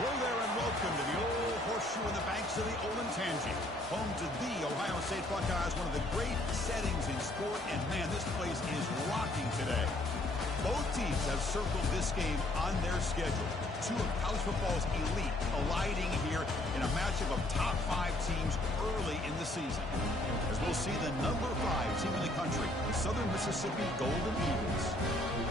Hello there and welcome to the old horseshoe in the banks of the Olentangy, home to the Ohio State Buckeyes, one of the great settings in sport, and man, this place is rocking today. Both teams have circled this game on their schedule. Two of college football's elite colliding here in a matchup of top 5 teams early in the season. As we'll see the number 5 team in the country, the Southern Mississippi Golden Eagles,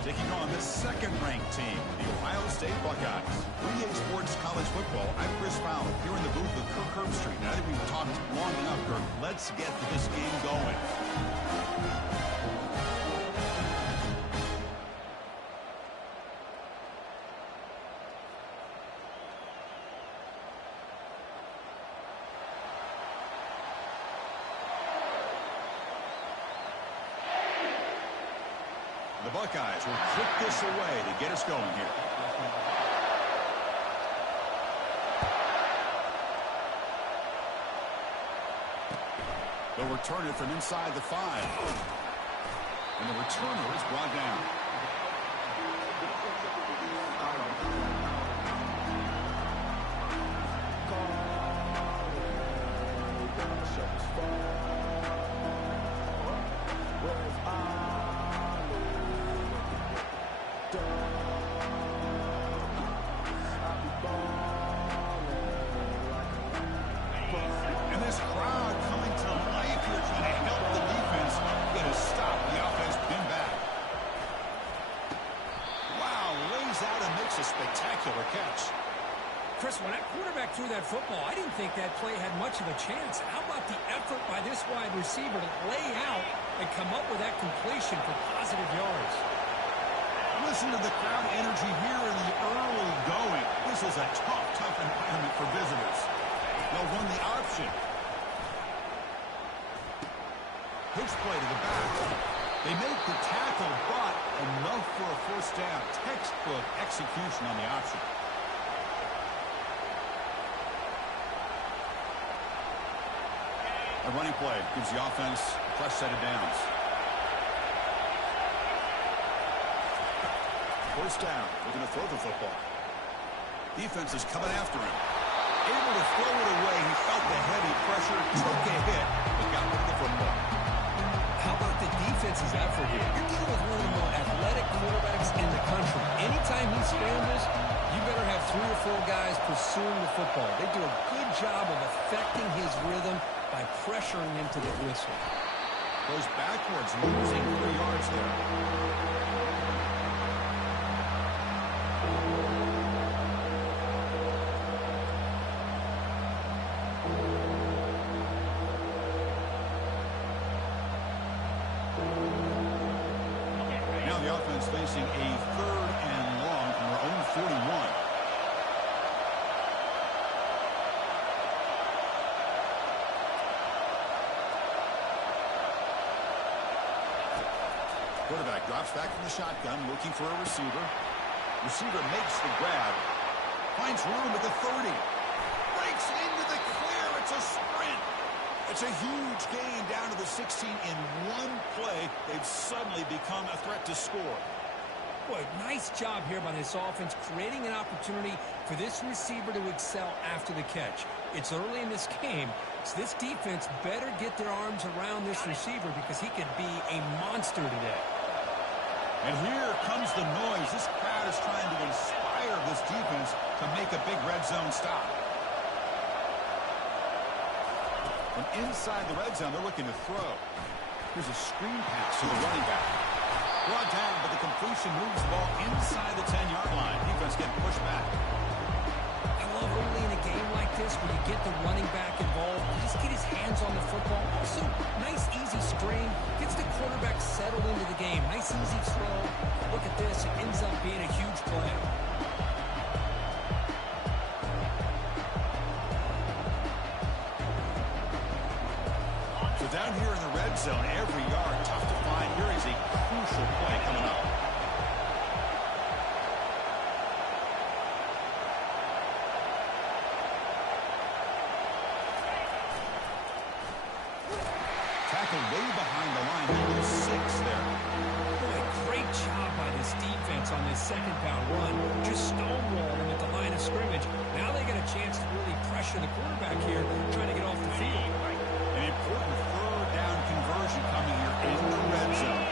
taking on the second-ranked team, the Ohio State Buckeyes. For EA Sports College Football, I'm Chris Fowler, here in the booth with Kirk Herbstreit. Now that we've talked long enough, Kirk, let's get this game going. The Buckeyes will kick this away to get us going here. They'll return it from inside the 5. And the returner is brought down. And this crowd coming to life here, trying to help the defense get a stop. The offense pinned back. Wow, lays out and makes a spectacular catch. Chris, when that quarterback threw that football, I didn't think that play had much of a chance. How about the effort by this wide receiver to lay out and come up with that completion for positive yards? Listen to the crowd energy here in the early going. This is a tough environment for visitors. They'll run the option. Pitch play to the back. They make the tackle, but enough for a first down. Textbook execution on the option. A running play gives the offense a fresh set of downs. First down, looking to throw the football. Defense is coming after him. Able to throw it away. He felt the heavy pressure, took a hit, but got rid of the football. How about the defense's effort here? You're dealing with one of the more athletic quarterbacks in the country. Anytime he scrambles, you better have 3 or 4 guys pursuing the football. They do a good job of affecting his rhythm by pressuring him to the whistle. Goes backwards, losing 3 yards there. Now the offense facing a 3rd and long from their own 41. Quarterback drops back from the shotgun, looking for a receiver. Receiver makes the grab. Finds room at the 30. Breaks into the clear. It's a sprint. It's a huge gain down to the 16 in one play. They've suddenly become a threat to score. Boy, nice job here by this offense, creating an opportunity for this receiver to excel after the catch. It's early in this game, so this defense better get their arms around this receiver because he could be a monster today. And here comes the noise. This crowd is trying to inspire this defense to make a big red zone stop. From inside the red zone, they're looking to throw. Here's a screen pass to the running back. Brought down, but the completion moves the ball inside the 10-yard line. Defense getting pushed back. I love early in a game like this where you get the running back involved. You just get his hands on the football. Also, nice, easy screen. Gets the quarterback settled into the game. Nice, easy throw. Look at this. It ends up being a huge play. So down here in the red zone, every yard tough to find. Here is a crucial play coming up. Tackled way behind the line. Number 6 there. Boy, great job by this defense on this second down run. Just stonewalled him at the line of scrimmage. Now chance to really pressure the quarterback here, trying to get off the field. An important third down conversion coming here in the red zone.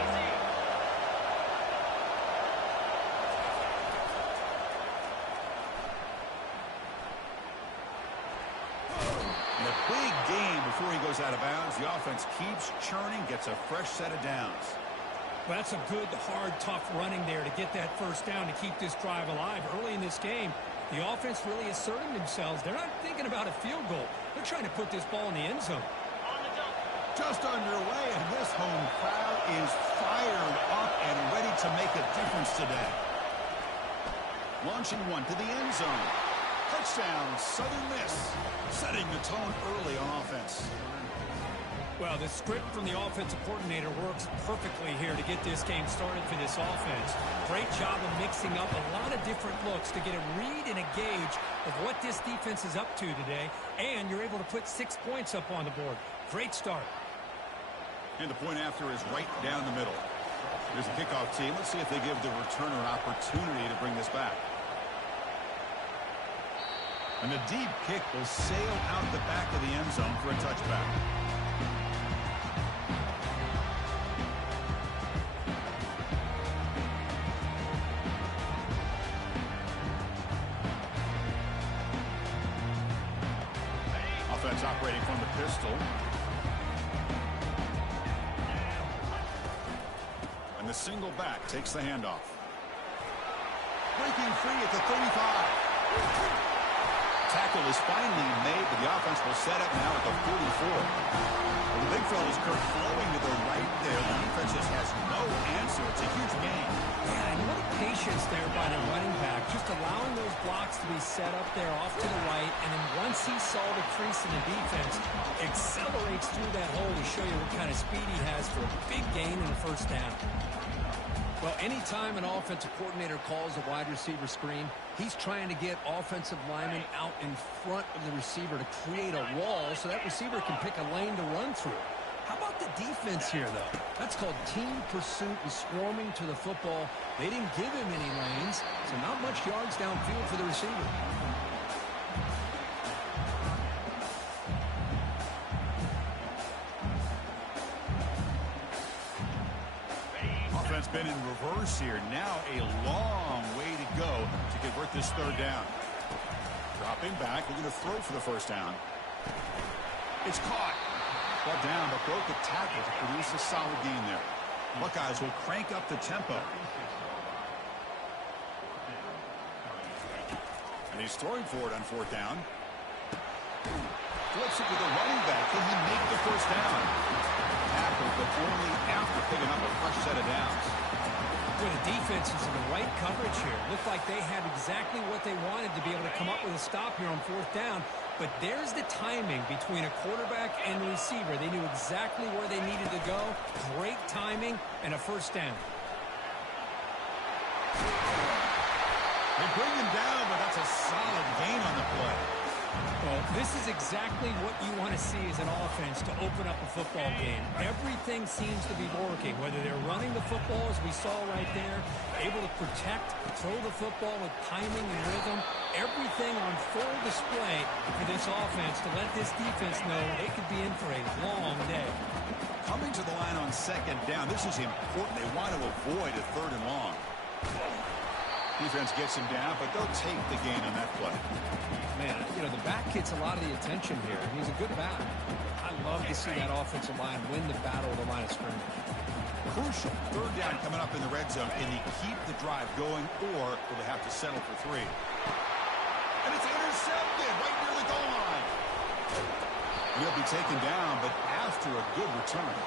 And a big gain before he goes out of bounds. The offense keeps churning, gets a fresh set of downs. Well, that's a good, hard, tough running there to get that first down to keep this drive alive. Early in this game, the offense really asserting themselves. They're not thinking about a field goal. They're trying to put this ball in the end zone. Just underway, and this home crowd is fired up and ready to make a difference today. Launching one to the end zone. Touchdown, Southern Miss. Setting the tone early on offense. Well, the script from the offensive coordinator works perfectly here to get this game started for this offense. Great job of mixing up a lot of different looks to get a read and a gauge of what this defense is up to today, and you're able to put 6 points up on the board. Great start. And the point after is right down the middle. Here's the kickoff team. Let's see if they give the returner an opportunity to bring this back. And the deep kick will sail out the back of the end zone for a touchback. Offense operating from the pistol. And the single back takes the handoff. Breaking free at the 35. Tackle is finally made, but the offense will set up now at the 44. Well, the big fella's Kirk flowing to the right there. The defense just has no answer. It's a huge gain. Yeah, and what patience there by the running back, just allowing those blocks to be set up there off to the right, and then once he saw the crease in the defense, accelerates through that hole to show you what kind of speed he has for a big gain in the first down. Well, anytime an offensive coordinator calls a wide receiver screen, he's trying to get offensive linemen out in front of the receiver to create a wall so that receiver can pick a lane to run through. How about the defense here, though? That's called team pursuit and swarming to the football. They didn't give him any lanes, so not much yards downfield for the receiver. Offense been in reverse here. Now a long way to go to convert this third down. Dropping back, looking to throw for the first down. It's caught. Brought down, but broke the tackle to produce a solid gain there. Buckeyes will crank up the tempo. And he's throwing for it on fourth down. Flips it to the running back. Can he make the first down? Tackled, but only after picking up a fresh set of downs. Well, the defense is in the right coverage here. Looked like they had exactly what they wanted to be able to come up with a stop here on fourth down. But there's the timing between a quarterback and the receiver. They knew exactly where they needed to go. Great timing and a first down. They bring him down, but that's a solid gain on the play. Well, this is exactly what you want to see as an offense to open up a football game. Everything seems to be working, whether they're running the football, as we saw right there, able to protect, throw the football with timing and rhythm. Everything on full display for this offense to let this defense know they could be in for a long day. Coming to the line on second down, this is important. They want to avoid a third and long. Defense gets him down, but they'll take the gain on that play. Man, you know, the back gets a lot of the attention here. He's a good back. I love to see that offensive line win the battle of the line of scrimmage. Crucial third down coming up in the red zone. Can they keep the drive going, or will they have to settle for three? And it's intercepted right near the goal line. He'll be taken down, but after a good return.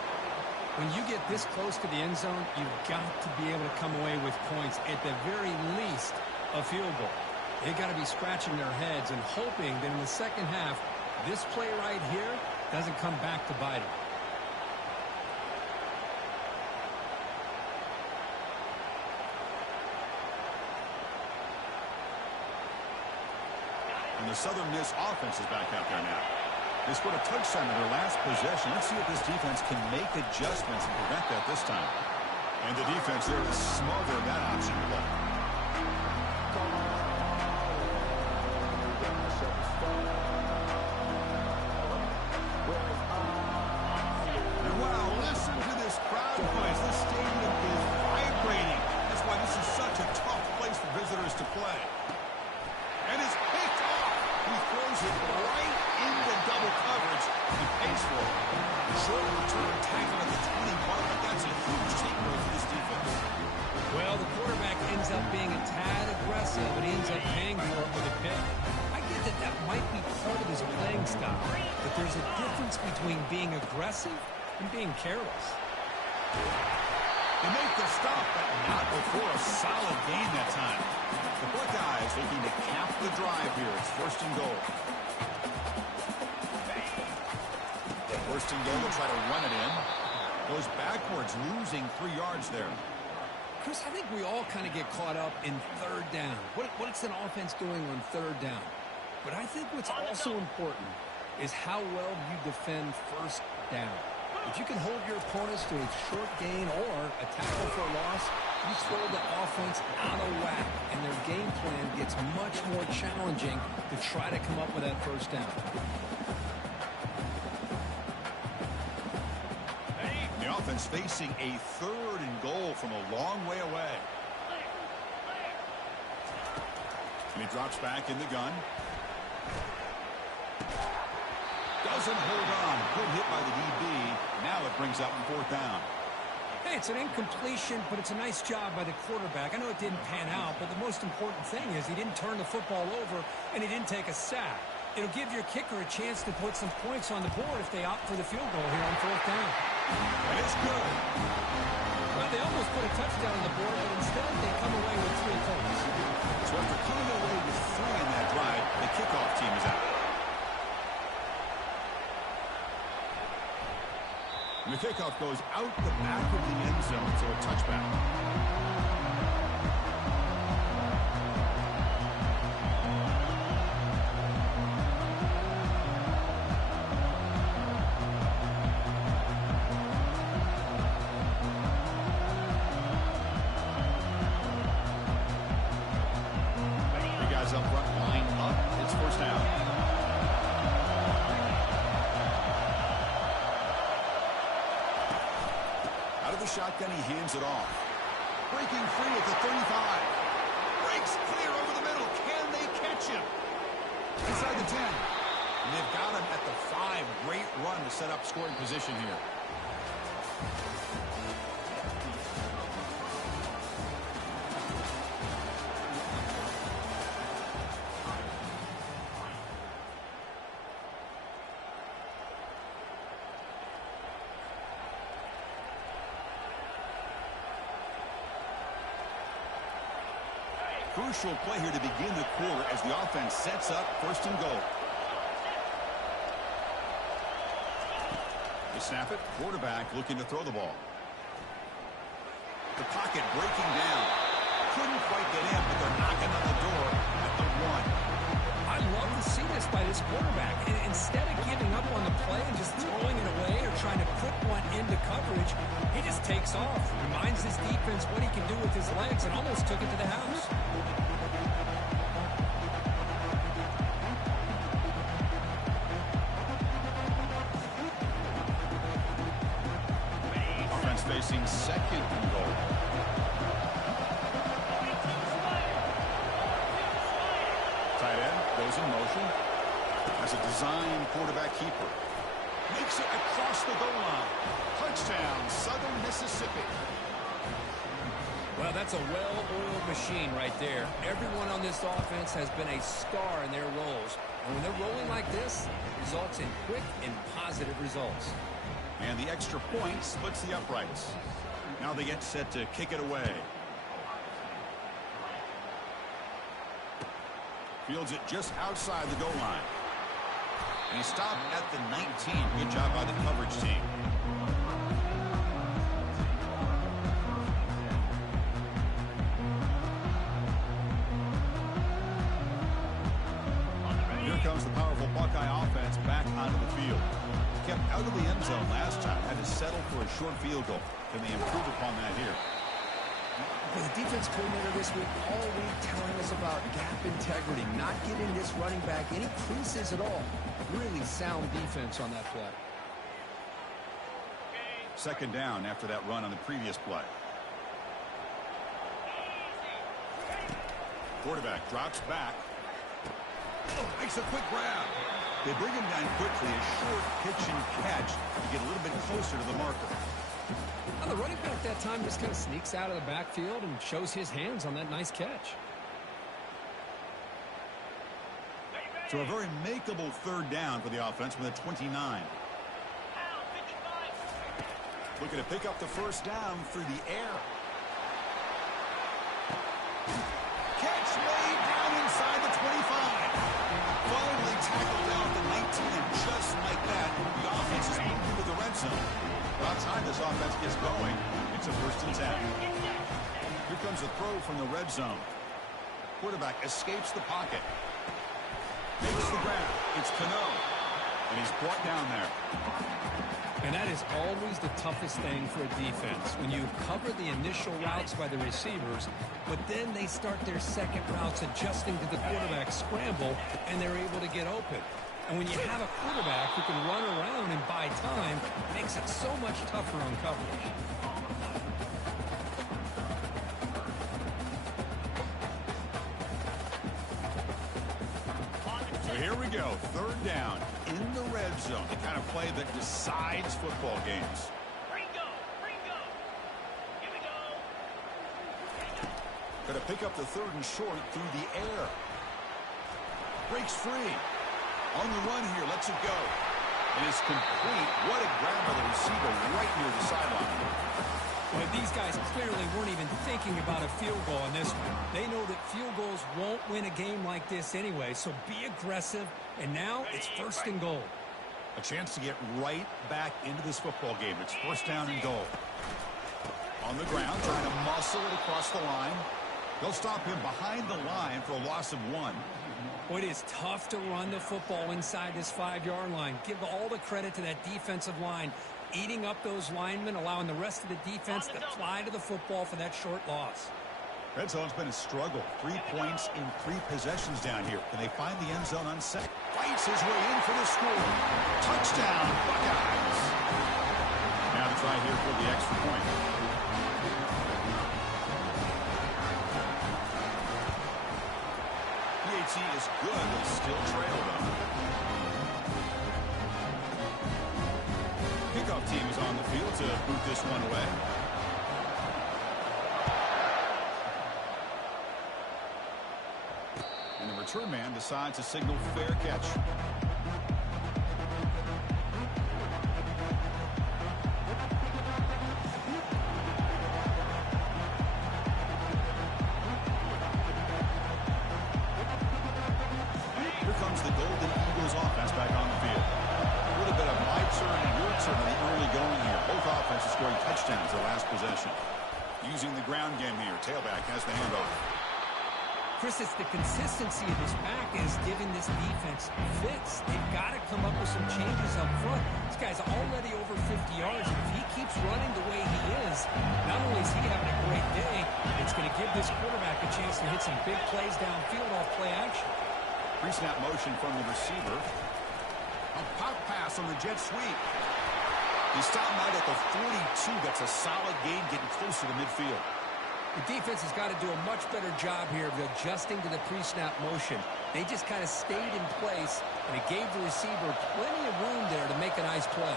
When you get this close to the end zone, you've got to be able to come away with points, at the very least, a field goal. They've got to be scratching their heads and hoping that in the second half, this play right here doesn't come back to bite them. And the Southern Miss offense is back out there now. They scored a touchdown in their last possession. Let's see if this defense can make adjustments and prevent that this time. And the defense there to smother that option play. between being aggressive and being careless. They make the stop, but not before a solid gain that time. The Buckeyes looking to cap the drive here. It's first and goal. First and goal, they'll try to run it in. Goes backwards, losing 3 yards there. Chris, I think we all kind of get caught up in third down. What's an offense doing on third down? But I think what's also important is how well you defend first down. If you can hold your opponents to a short gain or a tackle for a loss, you throw the offense out of whack, and their game plan gets much more challenging to try to come up with that first down. The offense facing a third and goal from a long way away. And he drops back in the gun. Doesn't hold on. Good hit by the DB. Now it brings up fourth down. Hey, it's an incompletion, but it's a nice job by the quarterback. I know it didn't pan out, but the most important thing is he didn't turn the football over and he didn't take a sack. It'll give your kicker a chance to put some points on the board if they opt for the field goal here on fourth down. And it's good. Well, they almost put a touchdown on the board, but instead they come away with 3 points. So after coming away with 3 in that drive, the kickoff team is out. And the kickoff goes out the back of the end zone, so a touchback. Up front, line up. It's first down. Out of the shotgun, he hands it off. Breaking free at the 35. Breaks clear over the middle. Can they catch him? Inside the 10. And they've got him at the 5. Great run to set up scoring position here. Crucial play here to begin the quarter as the offense sets up first and goal. They snap it. Quarterback looking to throw the ball. The pocket breaking down. Couldn't quite get in, but they're knocking on the door at the 1. I love to see this by this quarterback. And instead of giving up on the play and just throwing it away or trying to put one into coverage, he just takes off. Reminds his defense what he can do with his legs and almost took it to the house. Offense facing second and goal. Tight end goes in motion. As a design quarterback keeper. Makes it across the goal line. Touchdown, Southern Mississippi. Well, that's a well-oiled machine right there. Everyone on this offense has been a star in their roles. And when they're rolling like this, it results in quick and positive results. And the extra point splits the uprights. Now they get set to kick it away. Fields it just outside the goal line. And he stopped at the 19. Good job by the coverage team. Here comes the powerful Buckeye offense back onto the field. Kept out of the end zone last time. Had to settle for a short field goal. Can they improve upon that here? The defense coordinator this week all week telling us about gap integrity, not giving this running back any creases at all. Really sound defense on that play. Second down after that run on the previous play. Quarterback drops back. Oh, makes a quick grab. They bring him down quickly. A short pitch and catch to get a little bit closer to the marker. Well, the running back that time just kind of sneaks out of the backfield and shows his hands on that nice catch. So a very makeable third down for the offense with a 29. Looking to pick up the first down through the air. Catch made down inside the 25. Finally tackled down at the 19, and just like that, the offense is moved into the red zone. About time this offense gets going, it's a 1st and 10. Here comes a throw from the red zone. Quarterback escapes the pocket. Makes the grab. It's Cano. And he's brought down there. And that is always the toughest thing for a defense, when you cover the initial routes by the receivers, but then they start their second routes adjusting to the quarterback scramble, and they're able to get open. And when you have a quarterback who can run around and buy time, it makes it so much tougher on coverage. So here we go, 3rd down in the red zone, the kind of play that decides football games. Here we go. Going to pick up the 3rd and short through the air. Breaks free. On the run here, lets it go. And it's complete. What a grab by the receiver right near the sideline. Well, these guys clearly weren't even thinking about a field goal on this one. They know that field goals won't win a game like this anyway, so be aggressive, and now it's 1st and goal. A chance to get right back into this football game. It's 1st down and goal. On the ground, trying to muscle it across the line. They'll stop him behind the line for a loss of 1. Well, it is tough to run the football inside this 5-yard line. Give all the credit to that defensive line, eating up those linemen, allowing the rest of the defense to fly to the football for that short loss. Red zone's been a struggle. 3 points in 3 possessions down here. Can they find the end zone on set? Fights his way in for the score. Touchdown, Buckeyes. Now to try here for the extra point. PAT is good, but still trailed them. Kickoff team is on the field to boot this one away. And the return man decides to signal fair catch. Here comes the Golden Eagles offense back on the field. A little bit of my turn and your turn in the early going here. Both offenses scoring touchdowns their last possession. Using the ground game here. Tailback has the handoff. Chris, it's the consistency of his back is giving this defense fits. They've got to come up with some changes up front. This guy's already over 50 yards, and if he keeps running the way he is, not only is he having a great day, it's going to give this quarterback a chance to hit some big plays downfield off play action. Pre-snap motion from the receiver. A pop pass on the jet sweep. He stopped right at the 42. That's a solid gain, getting closer to midfield. The defense has got to do a much better job here of adjusting to the pre-snap motion. They just kind of stayed in place, and it gave the receiver plenty of room there to make a nice play.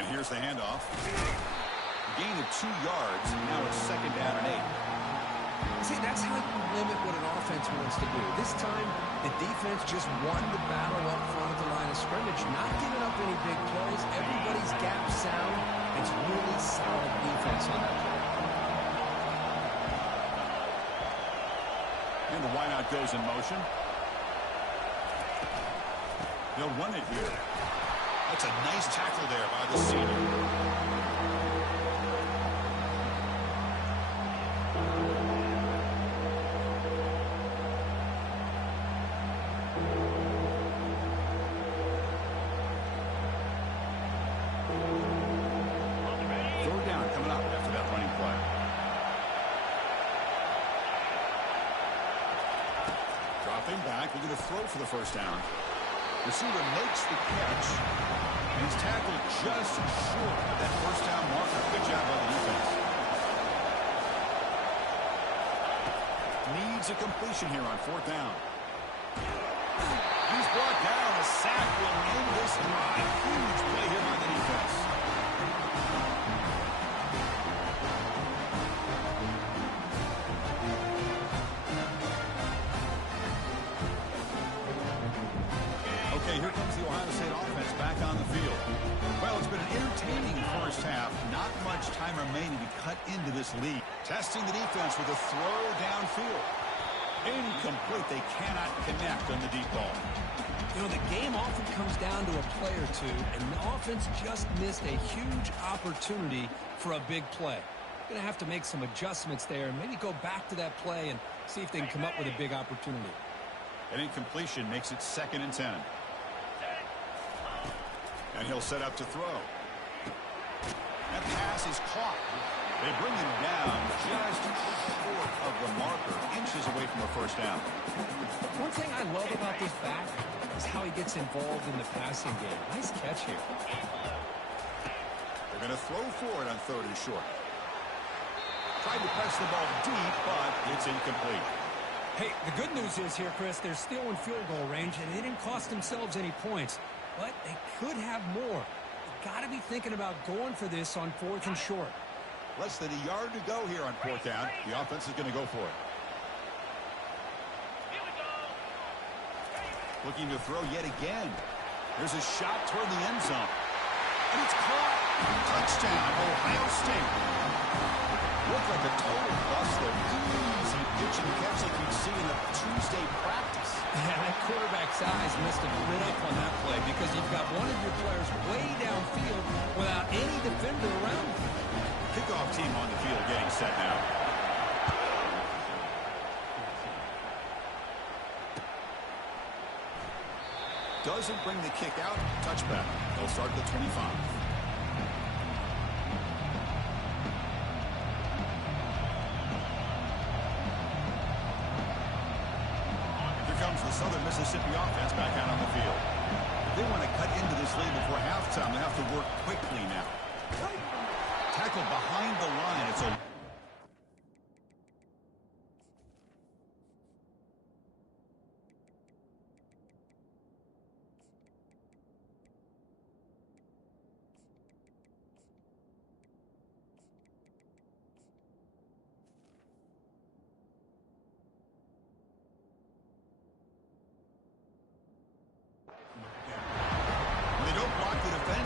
And here's the handoff. Gain of 2 yards, and now it's 2nd down and 8. See, that's how you limit what an offense wants to do. This time, the defense just won the battle up front at the line of scrimmage, not giving up any big plays. Everybody's gap sound. It's really solid defense on that play. And the wideout goes in motion. They'll run it here. That's a nice tackle there by the senior. Back, we're going to throw for the first down. Receiver makes the catch, and he's tackled just short of that first down marker. Good job by the defense. Needs a completion here on 4th down. He's brought down. A sack will end this drive. Huge play here by the defense. first half. Not much time remaining to cut into this lead. Testing the defense with a throw downfield. Incomplete. They cannot connect on the deep ball. You know, the game often comes down to a play or two, and the offense just missed a huge opportunity for a big play. Going to have to make some adjustments there and maybe go back to that play and see if they can come up with a big opportunity. An incompletion makes it 2nd and 10. And he'll set up to throw. That pass is caught. They bring him down just short of the marker, inches away from a first down. One thing I love about this back is how he gets involved in the passing game. Nice catch here. They're going to throw for it on 3rd and short. Tried to press the ball deep, but it's incomplete. Hey, the good news is here, Chris, they're still in field goal range, and they didn't cost themselves any points. But they could have more. They've got to be thinking about going for this on 4th and short. Less than a yard to go here on 4th down. The offense is going to go for it. Looking to throw yet again. There's a shot toward the end zone. And it's caught. Touchdown, Ohio State. Looked like a total bust there. Easy pitch and catch like you'd see in a Tuesday practice. Yeah, that quarterback's eyes must have lit up on that play because you've got one of your players way downfield without any defender around him. Kickoff team on the field getting set now. Doesn't bring the kick out. Touchback. They'll start at the 25. Here comes the Southern Mississippi offense back out on the field. If they want to cut into this lead before halftime, they have to work quickly now. Tackled behind the line. It's a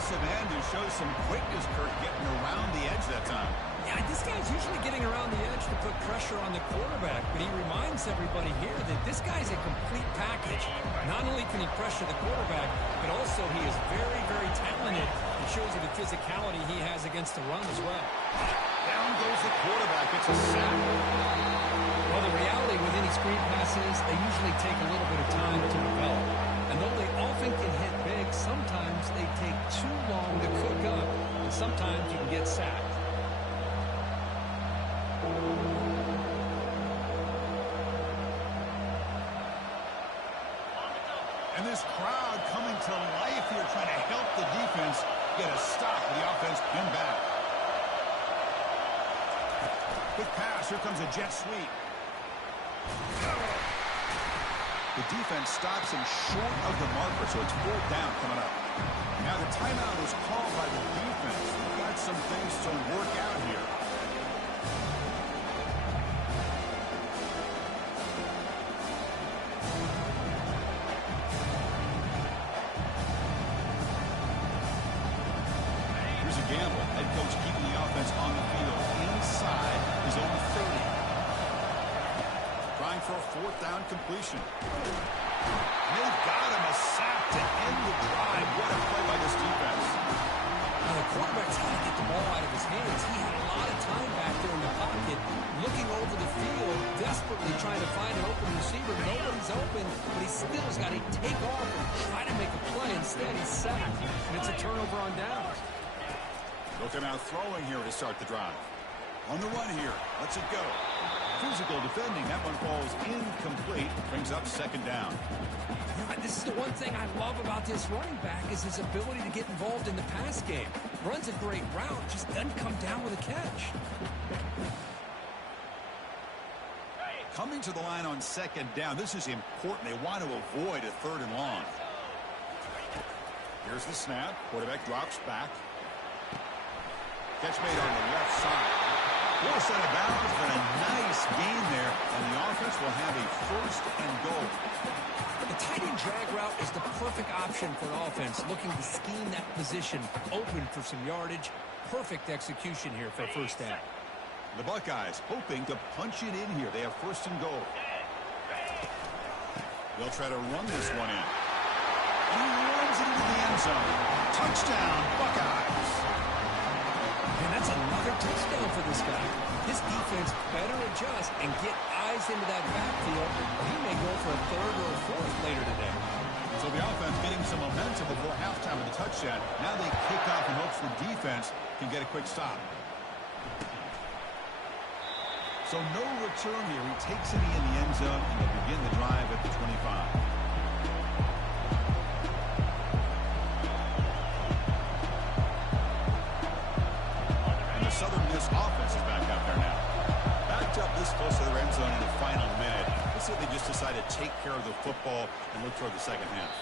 end who shows some quickness, Kirk, getting around the edge that time. Yeah, this guy's usually getting around the edge to put pressure on the quarterback, but he reminds everybody here that this guy's a complete package. Not only can he pressure the quarterback, but also he is very, very talented. It shows you the physicality he has against the run as well. Down goes the quarterback. It's a sack. Well, the reality with any screen passes, they usually take a little bit of time to develop. And though they often can hit big, sometimes they take too long to cook up, and sometimes you can get sacked. And this crowd coming to life here, trying to help the defense get a stop with the offense pinned back. Quick pass. Here comes a jet sweep. The defense stops him short of the marker, so it's 4th down coming up. Now the timeout was called by the defense. We've got some things to work out here. Here's a gamble. Head coach keeping the offense on the field inside his own 30. Trying for a 4th down completion. They've got him a sack to end the drive. What a play by this defense. Now the quarterback's got to get the ball out of his hands. He had a lot of time back there in the pocket, looking over the field, desperately trying to find an open receiver. Nobody's open, but he still has got to take off and try to make a play. Instead, he's sacked, and it's a turnover on downs. Looking out throwing here to start the drive. On the run here. Lets it go. Physical defending. That one falls incomplete. Brings up 2nd down. This is the one thing I love about this running back is his ability to get involved in the pass game. Runs a great route, just doesn't come down with a catch. Coming to the line on 2nd down. This is important. They want to avoid a 3rd and long. Here's the snap. Quarterback drops back. Catch made on the left side. Forced out of bounds, but a nice gain there, and the offense will have a 1st and goal. The tight end drag route is the perfect option for an offense looking to scheme that position open for some yardage. perfect execution here for a first down. The Buckeyes hoping to punch it in here. They have first and goal. They'll try to run this one in. And he runs it into the end zone. Touchdown, Buckeyes. And that's another touchdown for this guy. This defense better adjust and get eyes into that backfield, or he may go for a third or a fourth later today. So the offense getting some momentum before halftime with the touchdown. Now they kick off in hopes the defense can get a quick stop. So no return here. He takes it in the end zone, and they'll begin the drive at the 25. And the Southern Miss offense is back out there now. Backed up this close to the end zone in the final minute. Let's say they just decide to take care of the football and look toward the second half.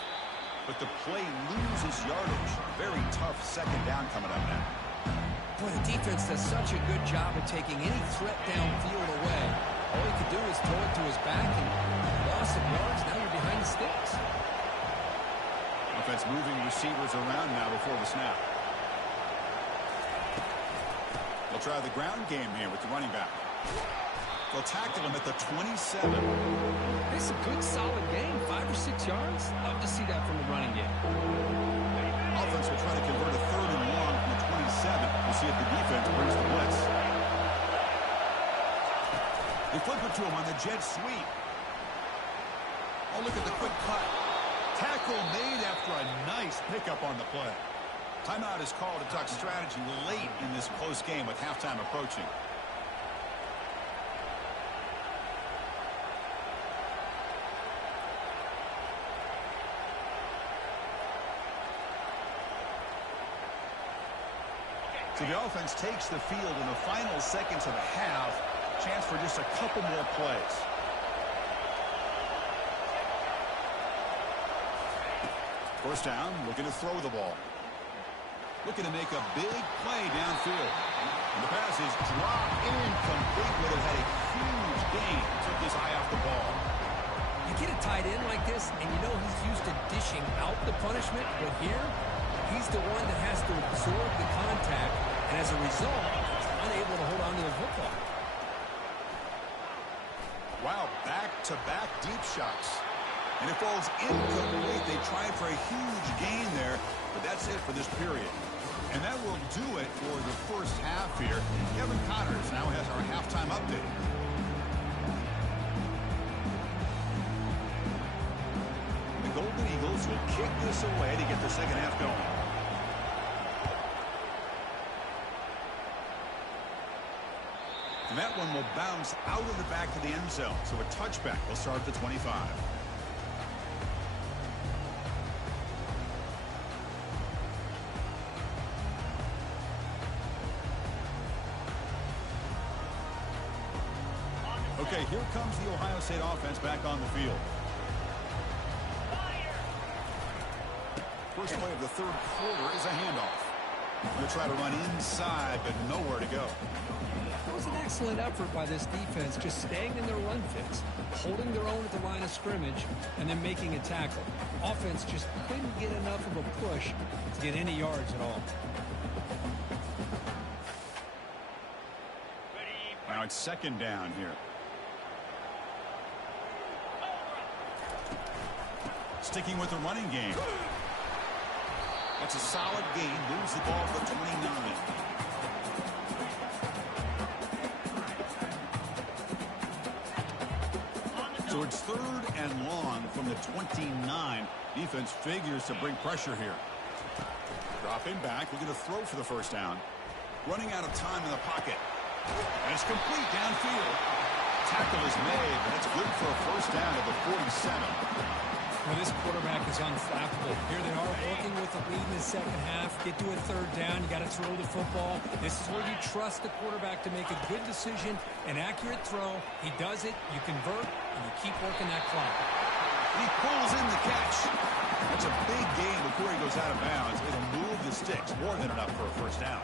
But the play loses yardage. Very tough second down coming up now. Boy, the defense does such a good job of taking any threat downfield away. All he could do is throw it to his back and loss of yards. Now you're behind the sticks. Offense moving receivers around now before the snap. They'll try the ground game here with the running back. They'll tackle him at the 27. This is a good, solid game. 5 or 6 yards. Love to see that from the running game. Offense will try to convert a third and long from the 27. We'll see if the defense brings the blitz. They flip it to him on the jet sweep. Oh, look at the quick cut. Tackle made after a nice pickup on the play. Timeout is called to talk strategy late in this close game with halftime approaching. So the offense takes the field in the final seconds of the half. Chance for just a couple more plays. First down, looking to throw the ball. Looking to make a big play downfield. And the pass is dropped incomplete, but it had a huge gain. Took his eye off the ball. You get a tight end like this, and you know he's used to dishing out the punishment, but here, he's the one that has to absorb the contact, and as a result, he's unable to hold on to the football. Wow, back-to-back deep shots. And it falls incomplete. They tried for a huge gain there, but that's it for this period. And that will do it for the first half here. Kevin Connors now has our halftime update. The Golden Eagles will kick this away to get the second half going. And that one will bounce out of the back of the end zone. So a touchback will start at the 25. Okay, here comes the Ohio State offense back on the field. First play of the third quarter is a handoff. They'll try to run inside, but nowhere to go. That was an excellent effort by this defense, just staying in their run fits, holding their own at the line of scrimmage, and then making a tackle. Offense just couldn't get enough of a push to get any yards at all. Now it's second down here. Sticking with the running game. That's a solid gain. Moves the ball for 29. So it's third and long from the 29. Defense figures to bring pressure here. Dropping back. We're going to throw for the first down. Running out of time in the pocket. And it's complete downfield. Tackle is made, but that's good for a first down at the 47. Well, this quarterback is unflappable. Here they are working with the lead in the second half. Get to a third down. You got to throw the football. This is where you trust the quarterback to make a good decision, an accurate throw. He does it, you convert, and you keep working that clock. He pulls in the catch. That's a big gain before he goes out of bounds. It'll move the sticks more than enough for a first down.